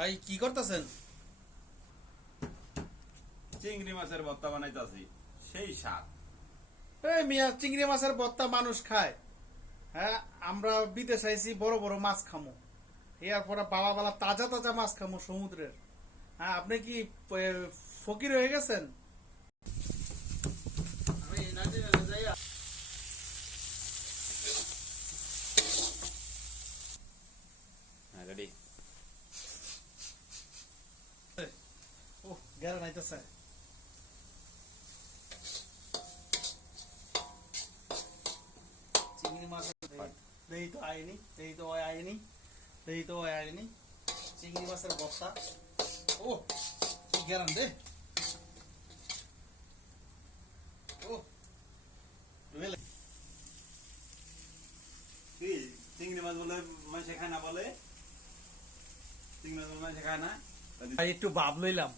ভাই কি করতেছেন? চিংড়ি মাছের ভর্তা বানাইতাছি, সেই স্বাদ। এই মিয়া, চিংড়ি মাছের ভর্তা মানুষ খায়? হ্যাঁ, আমরা বিদেশ আইছি, বড় বড় মাছ খামো, এরপরে বালা বালা তাজা তাজা মাছ খামো সমুদ্রের। হ্যাঁ, আপনি কি ফকির হয়ে গেছেন? রেডি। ও গেরা নাইতেছে। চিংড়ি মাছ দেই তো আইনি, দেই তো আইনি, দেই তো আইনি। চিংড়ি মাছের ভর্তা। ও কি গেরান দে। ও ঢুকে কি চিংড়ি মাছ বলে মানুষে খায় না? বলে চিংড়ি মাছ বলে মানুষে খায় না। একটু ভাব লইলাম।